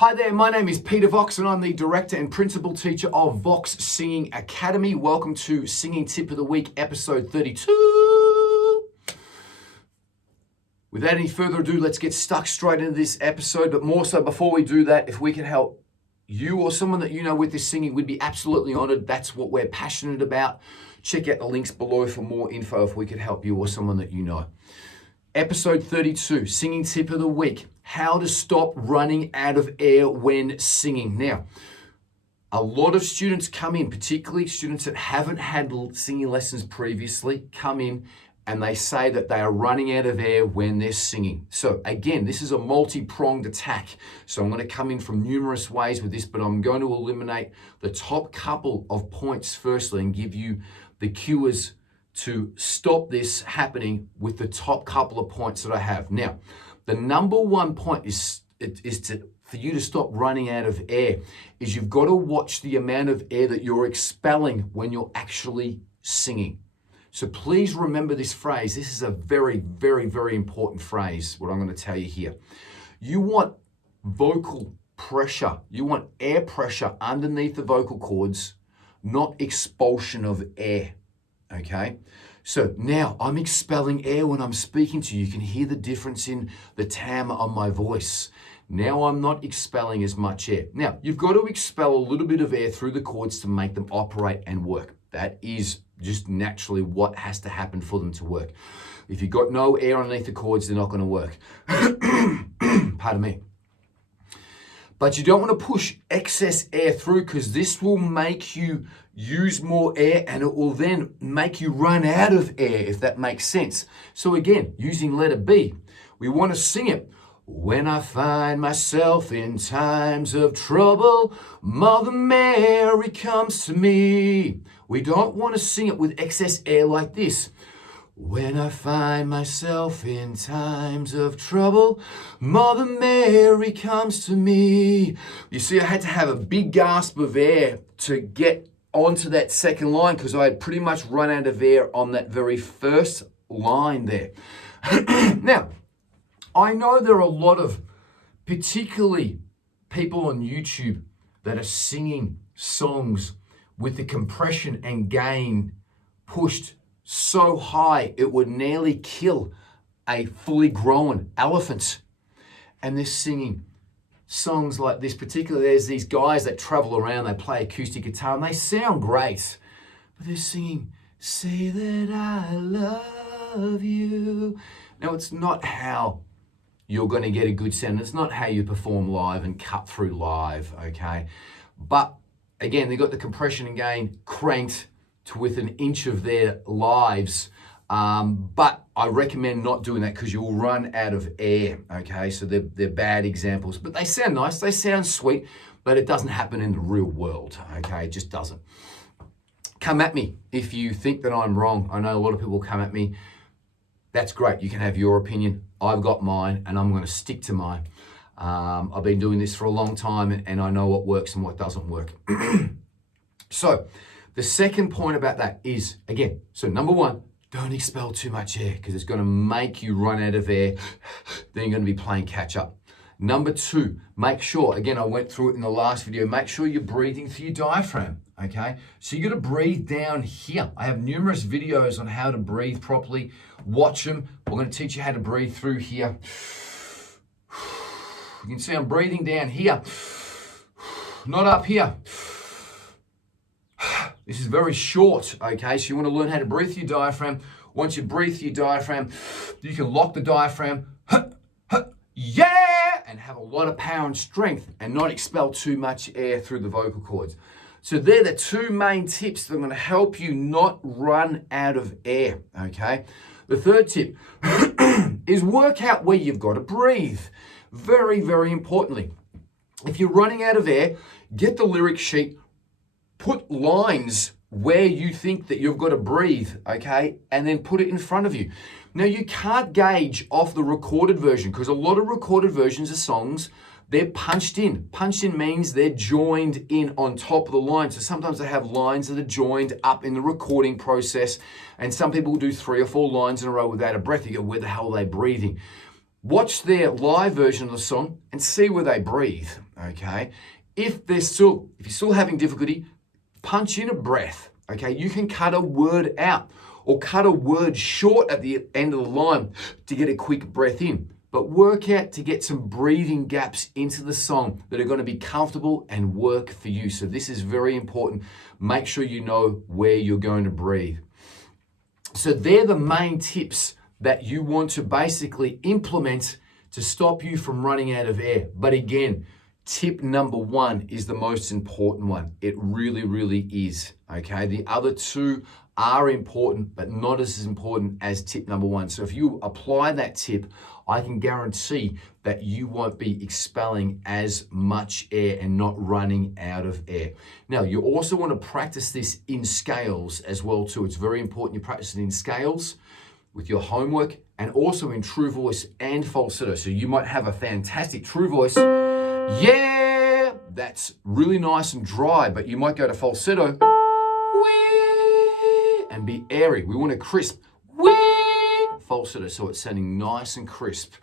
Hi there, my name is Peter Vox and I'm the Director and Principal Teacher of Vox Singing Academy. Welcome to Singing Tip of the Week, episode 32. Without any further ado, let's get stuck straight into this episode. But more so, before we do that, if we can help you or someone that you know with this singing, we'd be absolutely honored. That's what we're passionate about. Check out the links below for more info if we could help you or someone that you know. Episode 32, Singing Tip of the Week. How to stop running out of air when singing. Now, a lot of students come in, particularly students that haven't had singing lessons previously, come in and they say that they are running out of air when they're singing. So again, this is a multi-pronged attack. So I'm going to come in from numerous ways with this, but I'm going to eliminate the top couple of points firstly and give you the cures to stop this happening with the top couple of points that I have. Now, the number one point for you to stop running out of air is you've got to watch the amount of air that you're expelling when you're actually singing. So please remember this phrase. This is a very, very, very important phrase, what I'm going to tell you here. You want vocal pressure. You want air pressure underneath the vocal cords, not expulsion of air. Okay? So now I'm expelling air when I'm speaking to you. You can hear the difference in the timbre on my voice. Now I'm not expelling as much air. Now, you've got to expel a little bit of air through the cords to make them operate and work. That is just naturally what has to happen for them to work. If you've got no air underneath the cords, they're not going to work. Pardon me. But you don't want to push excess air through because this will make you use more air and it will then make you run out of air, if that makes sense. So again, using letter B, we want to sing it. When I find myself in times of trouble, Mother Mary comes to me. We don't want to sing it with excess air like this. When I find myself in times of trouble, Mother Mary comes to me. You see, I had to have a big gasp of air to get onto that second line because I had pretty much run out of air on that very first line there. Now, I know there are a lot of, particularly people on YouTube that are singing songs with the compression and gain pushed so high it would nearly kill a fully grown elephant. And they're singing songs like this. Particularly there's these guys that travel around, they play acoustic guitar and they sound great, but they're singing, say that I love you. Now it's not how you're going to get a good sound. It's not how you perform live and cut through live, okay? But again, they got the compression and gain cranked to within an inch of their lives. But I recommend not doing that because you'll run out of air, okay? So they're bad examples, but they sound nice, they sound sweet, but it doesn't happen in the real world, okay? It just doesn't. Come at me if you think that I'm wrong. I know a lot of people come at me. That's great, you can have your opinion. I've got mine and I'm gonna stick to mine. I've been doing this for a long time and I know what works and what doesn't work. So, the second point about that is, again, so number one, don't expel too much air because it's going to make you run out of air. Then you're going to be playing catch up. Number two, make sure, again, I went through it in the last video, make sure you're breathing through your diaphragm, okay? So you're going to breathe down here. I have numerous videos on how to breathe properly. Watch them. We're going to teach you how to breathe through here. You can see I'm breathing down here, not up here. This is very short, okay? So you want to learn how to breathe through your diaphragm. Once you breathe through your diaphragm, you can lock the diaphragm, yeah, and have a lot of power and strength and not expel too much air through the vocal cords. So they're the two main tips that are going to help you not run out of air, okay? The third tip is work out where you've got to breathe. Very, very importantly. If you're running out of air, get the lyric sheet, put lines where you think that you've got to breathe, okay? And then put it in front of you. Now, you can't gauge off the recorded version because a lot of recorded versions of songs, they're punched in. Punched in means they're joined in on top of the line. So sometimes they have lines that are joined up in the recording process. And some people do 3 or 4 lines in a row without a breath. You go, where the hell are they breathing? Watch their live version of the song and see where they breathe, okay? If you're still having difficulty, punch in a breath, okay? You can cut a word out or cut a word short at the end of the line to get a quick breath in. But work out to get some breathing gaps into the song that are going to be comfortable and work for you. So this is very important. Make sure you know where you're going to breathe. So they're the main tips that you want to basically implement to stop you from running out of air. But again, tip number 1 is the most important one. It really, really is, okay? The other 2 are important, but not as important as tip number 1. So if you apply that tip, I can guarantee that you won't be expelling as much air and not running out of air. Now, you also want to practice this in scales as well too. It's very important you practice it in scales with your homework and also in true voice and falsetto. So you might have a fantastic true voice. Yeah, that's really nice and dry, but you might go to falsetto and be airy. We want a crisp falsetto, so it's sounding nice and crisp.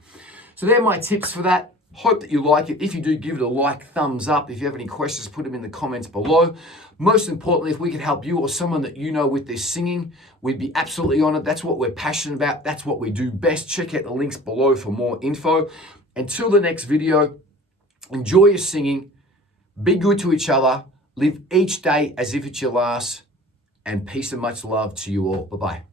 So they're my tips for that. Hope that you like it. If you do, give it a like, thumbs up. If you have any questions, put them in the comments below. Most importantly, if we could help you or someone that you know with their singing, we'd be absolutely honored. That's what we're passionate about. That's what we do best. Check out the links below for more info. Until the next video, enjoy your singing, be good to each other, live each day as if it's your last, and peace and much love to you all. Bye-bye.